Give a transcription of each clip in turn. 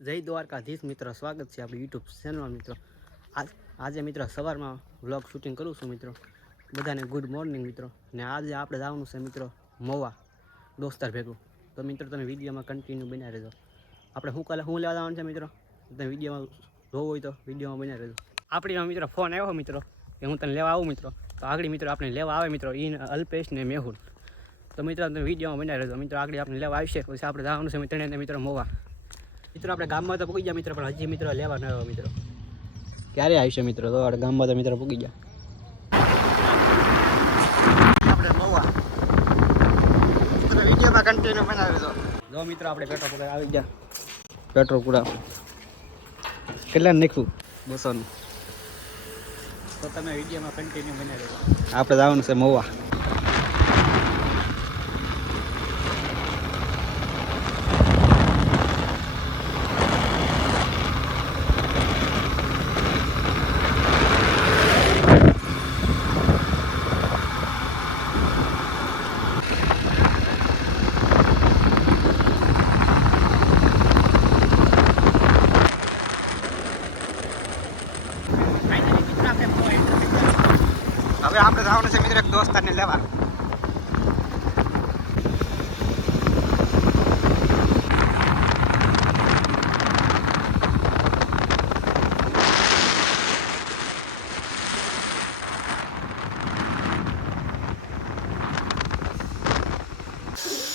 જય દ્વારકાધીશ મિત્રો, સ્વાગત છે આપણી યુટ્યુબ ચેનલમાં મિત્રો. આજ આજે મિત્રો સવારમાં વ્લોગ શૂટિંગ કરું છું મિત્રો. બધાને ગુડ મોર્નિંગ મિત્રો. ને આજે આપણે જવાનું છે મિત્રો મોવા, દોસ્તાર ભેગું. તો મિત્રો તમે વિડીયોમાં કન્ટિન્યુ બનાવી રહેજો. આપણે શું કાલે શું લેવા જવાનું છે મિત્રો? તમે વિડીયોમાં જોવું હોય તો વિડીયોમાં બનાવી રહેજો. આપણી મિત્રો ફોન આવ્યો મિત્રો, કે હું તને લેવા આવું મિત્રો. તો આગળ મિત્રો આપણે લેવા આવે મિત્રો, ઈન અલ્પેશ ને મેહુલ. તો મિત્રો તમે વિડીયોમાં બનાવી રહેજો. મિત્રો આગળ આપણે લેવા આવશે, પછી આપણે જવાનું છે મિત્રો મિત્રો મોવા. મિત્રો આપણે ગામમાં તો પૂગી ગયા મિત્રો પણ હજી મિત્રો લેવા ન આવ્યો મિત્રો. ક્યારે આવશે મિત્રો? તો આપણે ગામમાં તો મિત્રો પૂગી ગયા. આપણે મોવા. મિત્રો વિડીયોમાં કન્ટિન્યુ બનાવી દો જો મિત્રો આપણે પેટ્રોલ પકડ આવી ગયા. પેટ્રોલ પૂરા કેટલા નાખ્યું? બસોનું. તો તમે વિડીયોમાં કન્ટિન્યુ બનાવી દો આપણે જવાનું છે મોવા. હવે આપણે જવાનું છે મિત્ર એક દોસ્તારને લેવા.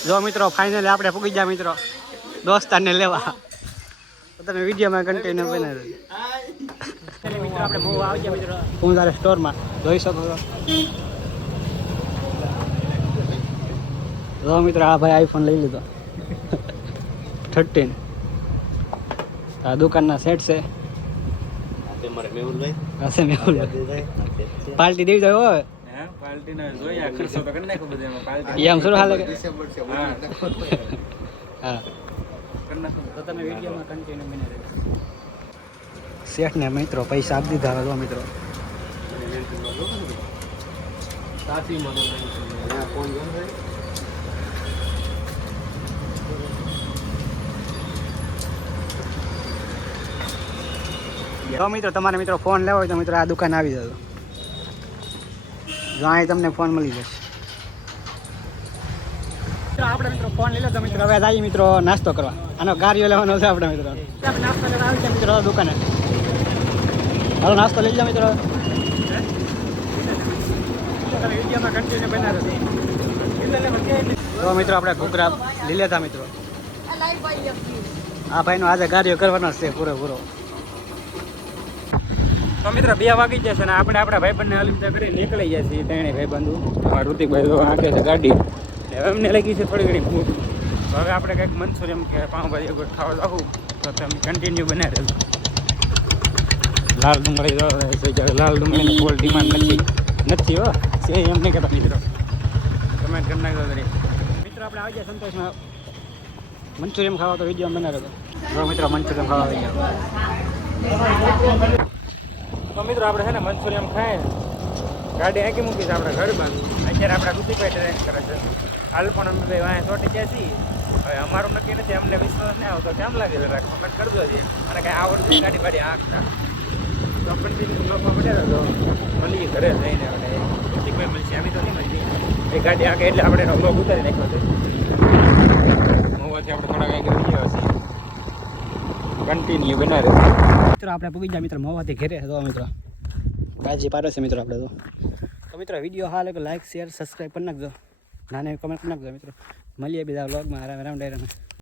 જો મિત્રો ફાઇનલી આપણે પૂગી ગયા મિત્રો. દોસ્તારને લેવા. તમે વિડીયોમાં કન્ટિન્યુ બનાવી દેજો મિત્રો આપણે બહુ આવી ગયા મિત્રો હું તારે સ્ટોરમાં જોઈ શકો છો જો મિત્રો આ ભાઈ આઈફોન લઈ લીધો થર્ટીન આ દુકાનના સેટ છે પાર્ટી દેવી જાય હોય એ શું હાલે હા તો તમે વિડીયોમાં કન્ટિન્યુ બની રહેજો શેઠને મિત્રો પૈસા આપી દીધા હતો મિત્રો. તો મિત્રો, તમારે મિત્રો ફોન લેવો હોય તો મિત્રો આ દુકાન આવી જજો. જો અહીં તમને ફોન મળી જશે. મિત્રો આપણે મિત્રો ફોન લઈ લો મિત્રો. હવે જઈએ મિત્રો નાસ્તો કરવા. આનો કાર્યો લેવાનો છે આપણે મિત્રો. આપણે નાસ્તો લેવા આવી છે મિત્રો દુકાને. હાલો નાસ્તો લઈ જાઓ મિત્રો. તો મિત્રો આપણે ઘૂઘરા લઈ લેતા મિત્રો. આ ભાઈનો આજે કાર્ય કરવાનો છે પૂરેપૂરો પૂરો. તો મિત્ર બે વાગી જશે ને આપણે આપણા ભાઈબંધને અલિમતા કરી નીકળી જાય છે ભાઈ ભાઈબંધુ. ઋતિકભાઈ આંકે છે ગાડી. હવે એમને લાગી છે થોડી ઘણી ભૂખ. તો હવે આપણે કંઈક મંચુરિયમ કે પાઉંભાજી કંઈક ખાવા જાવું તો તમે કન્ટિન્યુ બનાવી રહેજો. લાલ ડુંગળી લાલ ડુંગળીની ફૂલ ડિમાન્ડ નથી. નથી હો, છે એમ નહીં કહેતા મિત્રો. કમેન્ટ કરી નાખજો તરી મિત્રો, આપણે આવી ગયા સંતોષમાં. મંચુરિયમ ખાવા તો વીડિયો બનાવે હતો મિત્રો મંચુરિયમ ખાવા આવી ગયા. તો મિત્રો, આપણે છે ને મંચુરિયમ ખાય ગાડી આંકી મૂકી છે આપણે ઘરમાં. અત્યારે આપણા ઋતિકભાઈ ટ્રેન કરે છે. હાલ પણ અમે ભાઈ વાંહે ચોટી ગયા છીએ. હવે અમારું નક્કી નથી, અમને વિશ્વાસ નહીં આવતો કેમ લાગે જરા કમેન્ટ કરજો છે અને કાંઈ આવડતી ગાડી બાડી આંખતા તો કન્ટિન્યુ બ્લોગમાં પડ્યા તો મળીએ ઘરે જઈને આપણે કોઈ મળશે આવી તો નહીં મળી એ ગાડી આગળ એટલે આપણે એનો બ્લોગ ઉતારી નાખ્યો છે. મોવાથી આપણે થોડા કંઈક ગયા છીએ. કન્ટિન્યુ બનાવે મિત્રો, આપણે પૂગી ગયા મિત્રો મોવાથી ઘેરે હતો મિત્રો. કાજી પાડો છે મિત્રો આપણે તો. તો મિત્રો વીડિયો હાલ લાઈક શેર સબસ્ક્રાઈબ કરી નાખજો. નાને કમેન્ટ નાખજો મિત્રો. મળીએ બીજા વ્લોગમાં આરામ આરામ ડાયરામાં.